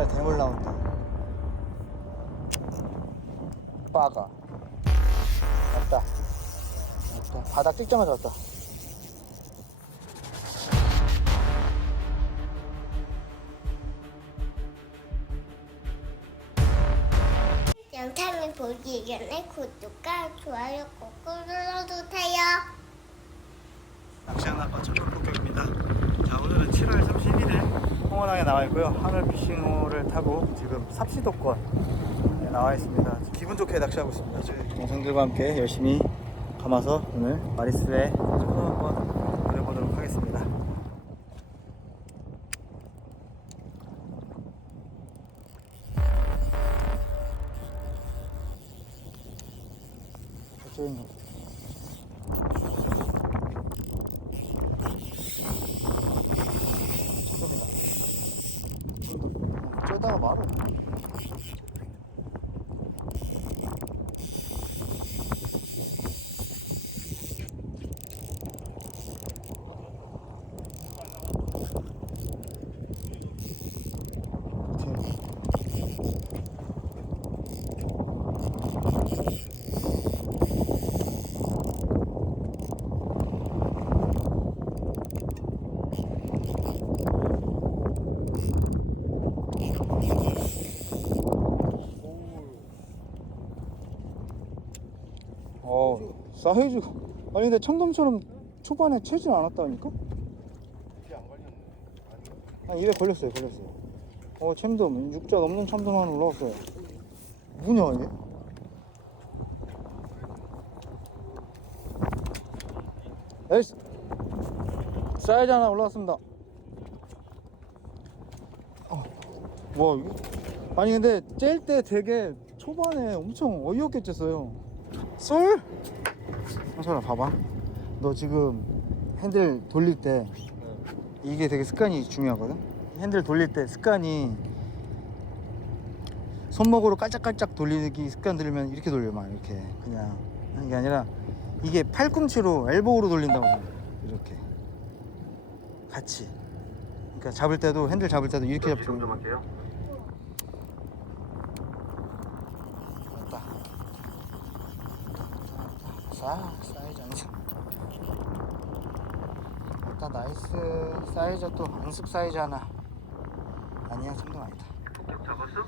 카메라 대물 나온다. 빠가. 왔다. 왔다. 바닥 찍자마자 왔다. 영상을 보기 전에 구독과 좋아요 꼭 눌러주세요. 낚시하는 아빠 폭격입니다. 자 오늘은 7월 31일 홍원항에 나와 있고요. 하늘 피싱호를 타고 지금 삽시도권에 나와 있습니다. 기분 좋게 낚시하고 있습니다. 저희 동생들과 함께 열심히 감아서 오늘 마리스에 초도 한번 노려보도록 하겠습니다. 저쪽인 거. 잠깐만. 쩌다가 말어. 어, 사이즈가. 아니, 근데 청돔처럼 초반에 채질 않았다니까? 아니, 입에 걸렸어요, 걸렸어요. 어, 참돔. 육자 넘는 참돔 하나 올라왔어요. 뭐냐, 이게? 에이스! 사이즈 하나 올라왔습니다. 어, 와, 이거. 아니, 근데 짤 때 되게 초반에 엄청 어이없게 쬐어요. 쏠? 형철아 봐봐. 너 지금 핸들 돌릴 때 이게 되게 습관이 중요하거든? 핸들 돌릴 때 습관이 손목으로 깔짝깔짝 돌리기 습관 들으면 이렇게 돌려 막 이렇게. 그냥. 하는 게 아니라 이게 팔꿈치로 엘보우로 돌린다고 이렇게. 같이. 그러니까 잡을 때도 핸들 잡을 때도 이렇게 잡죠 왔다 사 사이즈 아니지 일단 나이스 사이즈 또 안습 사이즈 하나. 아니야 참돔 아니다. 잡았어?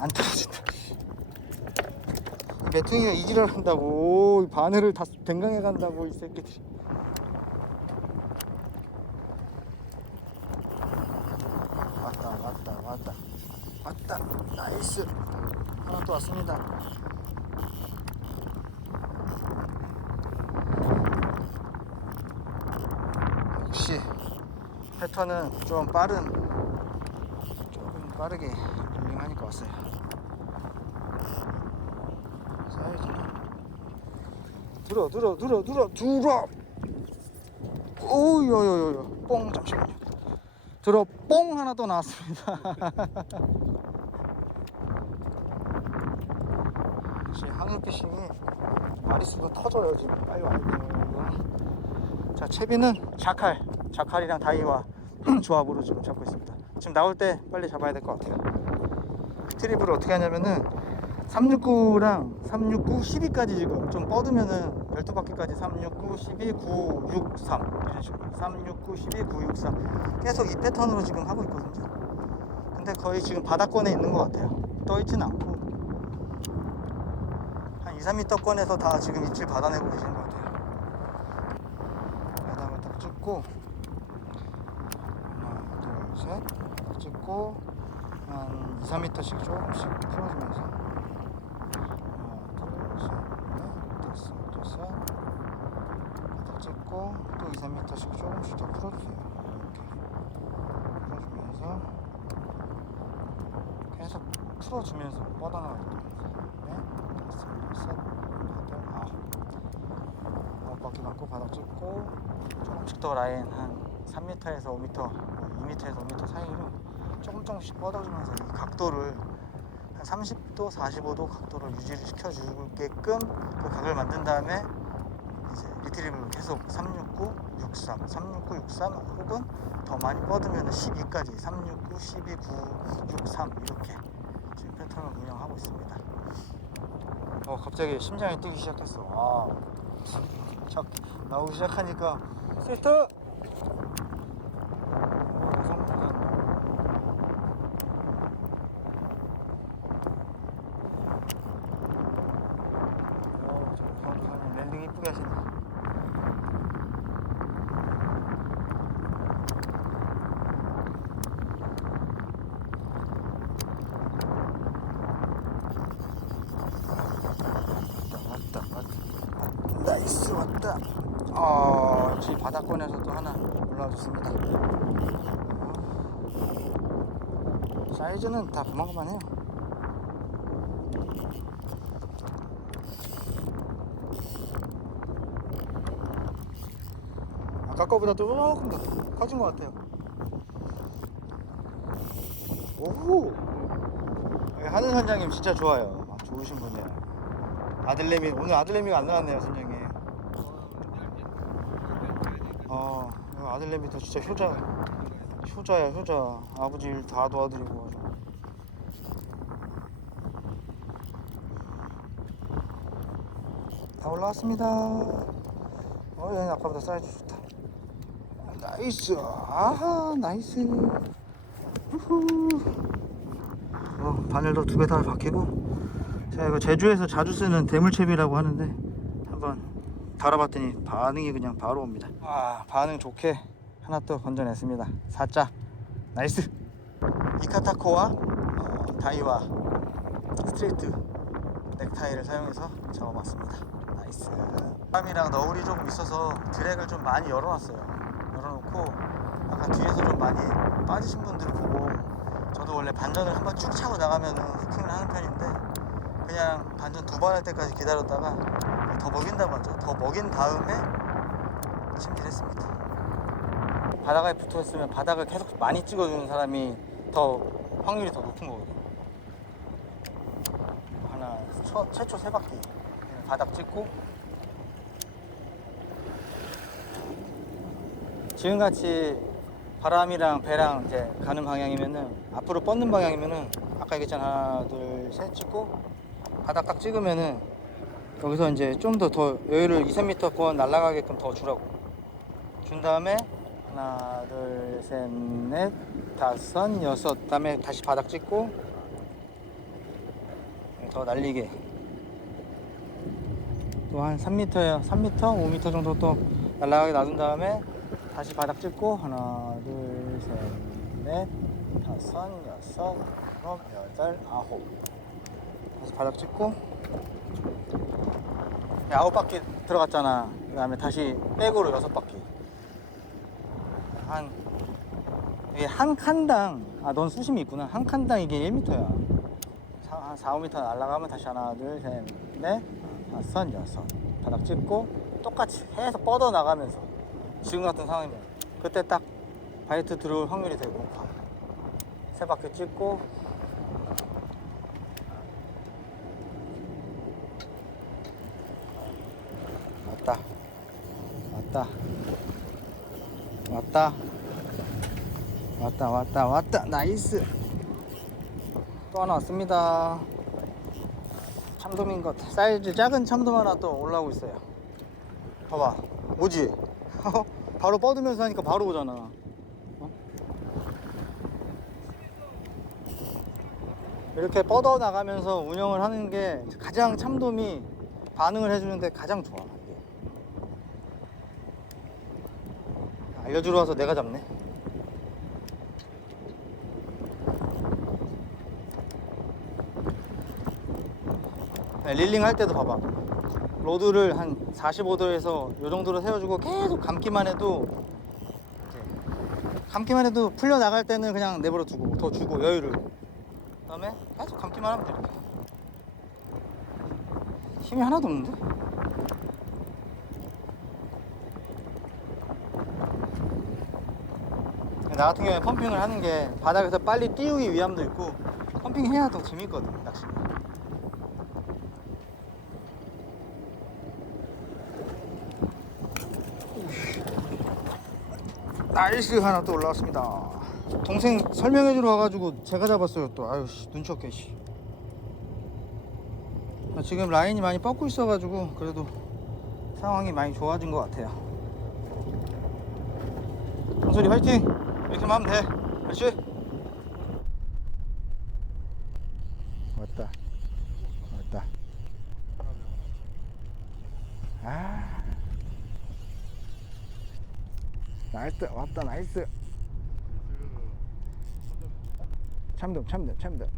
안 떨어진다. 이 메퉁이가 이지랄 한다고. 바늘을 다 뱅강해 간다고 이 새끼들이 왔다 왔다 왔다. 왔다. 나이스. 하나 또 왔습니다. 역시 패턴은 좀 빠른 조금 빠르게 릴링하니까 왔어요. 사이즈는 들어 들어 들어 들어. 들어. 오요요요요. 뽕 잠시만요 들어 뽕 하나 또 나왔습니다. 역시 항해피싱이 마리수가 터져요 지금. 빨리 와야 돼요. 자 채비는 자칼 자칼이랑 다이와 조합으로 지금 잡고 있습니다. 지금 나올 때 빨리 잡아야 될 것 같아요. 트립을 어떻게 하냐면은 369랑 369, 12까지 지금 좀 뻗으면은 12바퀴까지 369, 12, 9, 6, 3 이런 식으로 369, 12, 9, 6, 3 계속 이 패턴으로 지금 하고 있거든요. 근데 거의 지금 바닥권에 있는 것 같아요. 떠 있지는 않고 한 2, 3m권에서 다 지금 입질 받아내고 계시는 것 같아요. 바닥을 딱 찍고 하나 둘 셋. 찍고 한 2, 3m씩 조금씩 풀어주면서 하나 바닥 찍고 또 2, 3m씩 조금씩 더 풀어주세요. 이렇게 풀어주면서 계속 풀어주면서 뻗어나가야 됩니다 네 다섯 여섯 여덟 아홉 아홉 바퀴 감고 바닥 찍고 조금씩 더 라인 한 3m에서 5m, 2m에서 5m 사이로 조금 조금씩 뻗어주면서 이 각도를 한 30도, 45도 각도를 유지를 시켜주게끔 그 각을 만든 다음에 이제 리트리브를 계속 369, 63, 369, 63 혹은 더 많이 뻗으면 12까지 369, 12, 9, 63 이렇게 지금 패턴을 운영하고 있습니다. 어 갑자기 심장이 뛰기 시작했어. 아, 자 나오기 시작하니까 세트. 여성 도전. 어, 저 강조사님 랜딩 이쁘게 하시네. 왔다, 왔다, 왔다. 나이스, 왔다. 아, 역시 바닥권에서 또 하나 올라와줬습니다. 어. 사이즈는 다 그만그만해요. 아까 거보다 조금 더 커진 것 같아요. 오호! 하는 선장님 진짜 좋아요. 아, 좋으신 분이에요. 아들내미, 오늘 아들내미가 안 나왔네요, 선장님. 어, 이거 아들내미 도 진짜 효자, 효자야, 효자. 아버지 일 다 도와드리고. 아주. 다 올라왔습니다. 어, 여기 아까보다 사이즈 좋다. 나이스. 아하, 나이스. 후후. 어, 바늘도 두 개다 박히고. 제가 이거 제주에서 자주 쓰는 대물채비라고 하는데 한번 달아봤더니 반응이 그냥 바로 옵니다. 아, 반응 좋게 하나 또 건져냈습니다. 사자. 나이스. 이카타코와 어, 다이와 스트레이트 넥타이를 사용해서 잡아봤습니다. 나이스. 바람이랑 너울이 조금 있어서 드랙을 좀 많이 열어놨어요. 열어놓고 약간 뒤에서 좀 많이 빠지신 분들 보고 저도 원래 반전을 한번 쭉 차고 나가면 후킹을 하는 편인데 그냥 반전 두 번 할 때까지 기다렸다가 더 먹인다고 하죠. 더 먹인 다음에 침질했습니다. 바닥에 붙어 있으면 바닥을 계속 많이 찍어주는 사람이 더 확률이 더 높은 거거든요. 하나 처, 최초 세 바퀴 바닥 찍고 지금같이 바람이랑 배랑 이제 가는 방향이면은 앞으로 뻗는 방향이면은 아까 얘기했잖아 하나 둘 셋 찍고 바닥 딱 찍으면은 여기서 이제 좀 더 더 여유를 2, 3m권 날아가게끔 더 주라고. 준 다음에 하나 둘 셋 넷 다섯 여섯. 다음에 다시 바닥 찍고 더 날리게. 또 한 3m에요. 3m 5m 정도 또 날아가게 놔둔 다음에 다시 바닥 찍고 하나 둘 셋 넷 다섯 여섯 일곱 여덟 아홉. 다시 바닥 찍고 네, 아홉 바퀴 들어갔잖아. 그 다음에 다시 백으로 여섯 바퀴. 한 이게 한 칸당 아 넌 수심이 있구나. 한 칸당 이게 1m야. 한 4, 5m 날아가면 다시 하나 둘 셋 넷 다섯 여섯. 바닥 찍고 똑같이 해서 뻗어 나가면서. 지금 같은 상황이면 그때 딱 바이트 들어올 확률이 높아 세 바퀴 찍고 왔다 왔다. 왔다. 왔다 왔다 왔다. 나이스. 또 하나 왔습니다. 참돔인 것 사이즈 작은 참돔 하나 또 올라오고 있어요. 봐봐. 오지? 바로 뻗으면서 하니까 바로 오잖아. 어? 이렇게 뻗어 나가면서 운영을 하는 게 가장 참돔이 반응을 해주는데 가장 좋아 이게. 알려주러 와서 내가 잡네. 네, 릴링 할 때도 봐봐. 로드를 한 45도에서 이 정도로 세워주고 계속 감기만 해도 감기만 해도 풀려 나갈 때는 그냥 내버려 두고 더 주고 여유를. 그다음에 계속 감기만 하면 돼 이렇게 힘이 하나도 없는데 나 같은 경우에 펌핑을 하는 게 바닥에서 빨리 띄우기 위함도 있고 펌핑해야 더 재밌거든 낚시. 나이스 하나 또 올라왔습니다. 동생 설명해 주러 와가지고 제가 잡았어요 또. 아유 씨 눈치 없게 씨. 아, 지금 라인이 많이 뻗고 있어가지고 그래도 상황이 많이 좋아진 것 같아요. 한소리 화이팅! 이렇게 하면 돼. 그렇지? 왔다. 왔다. 아. 나이스 왔다 나이스 참돔 참돔 참돔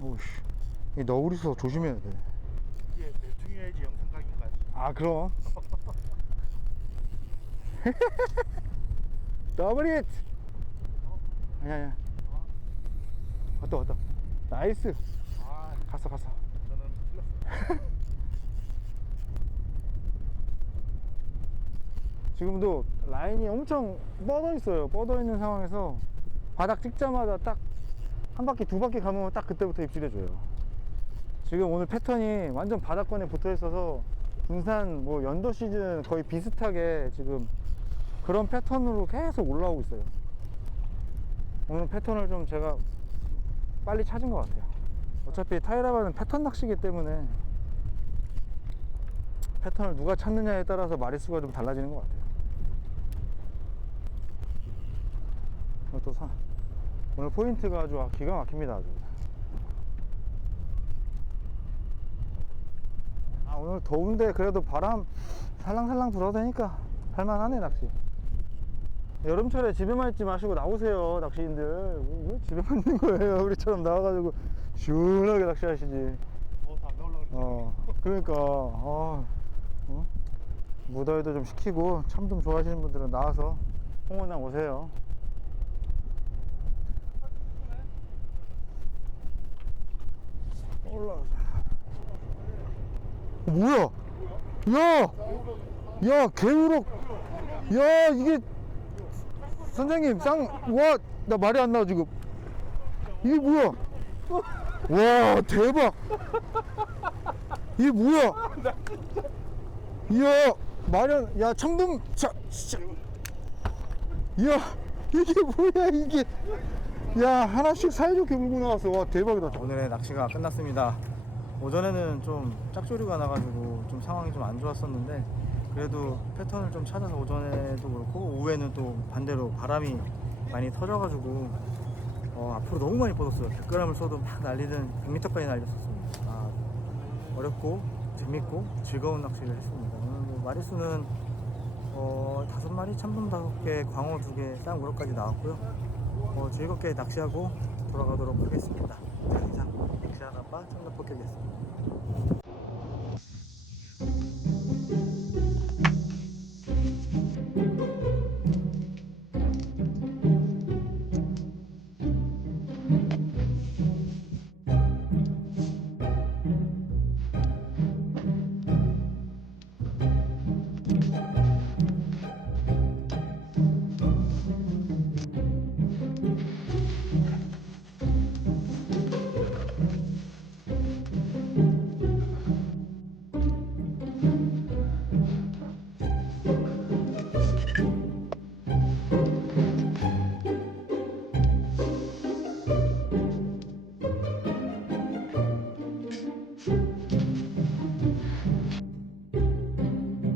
오씨 이 너구리서 조심해야 돼. 이게 대충해야지 영상각인 거지. 아 그럼. 더블 잇 아니야 아니야. 왔다 왔다 나이스! 아, 갔어 갔어. 지금도 라인이 엄청 뻗어 있어요. 뻗어 있는 상황에서 바닥 찍자마자 딱 한 바퀴 두 바퀴 가면 딱 그때부터 입질해줘요. 지금 오늘 패턴이 완전 바닥권에 붙어 있어서 군산 뭐 연도 시즌 거의 비슷하게 지금 그런 패턴으로 계속 올라오고 있어요. 오늘 패턴을 좀 제가 빨리 찾은 것 같아요. 어차피 타이라바는 패턴 낚시기 때문에 패턴을 누가 찾느냐에 따라서 마리수가 좀 달라지는 것 같아요. 어, 또 사, 오늘 포인트가 아주 기가 막힙니다 아주 아 오늘 더운데 그래도 바람 살랑살랑 불어도 되니까 할만하네 낚시. 여름철에 집에만 있지 마시고 나오세요 낚시인들. 왜 집에만 있는 거예요? 우리처럼 나와가지고 시원하게 낚시하시지. 어, 안 나올라 그랬지. 어 그러니까. 어, 어? 무더위도 좀 식히고 참 좀 좋아하시는 분들은 나와서 홍원장 오세요. 올라 뭐야? 야 야 개우럭! 야 이게 선생님 쌍 와 나 말이 안 나와 지금. 이게 뭐야? 와 대박! 이게 뭐야? 이야 마련 야 청동 자 진짜. 이야 이게 뭐야 이게? 야 하나씩 사이좋게 물고 나왔어. 와 대박이다. 오늘의 낚시가 끝났습니다 오전에는 좀 짝조류가 나가지고 좀 상황이 좀 안 좋았었는데 그래도 패턴을 좀 찾아서 오전에도 그렇고 오후에는 또 반대로 바람이 많이 터져가지고 어, 앞으로 너무 많이 뻗었어요. 100g을 쏘도 막 날리는 100m까지 날렸었습니다. 아, 어렵고 재밌고 즐거운 낚시를 했습니다. 오늘 뭐 마리수는 어, 다섯 마리 참돔 다섯 개 광어 두개 쌍우럭까지 나왔고요. 어, 즐겁게 낚시하고 돌아가도록 하겠습니다. 자 이상 참돔 폭격이었습니다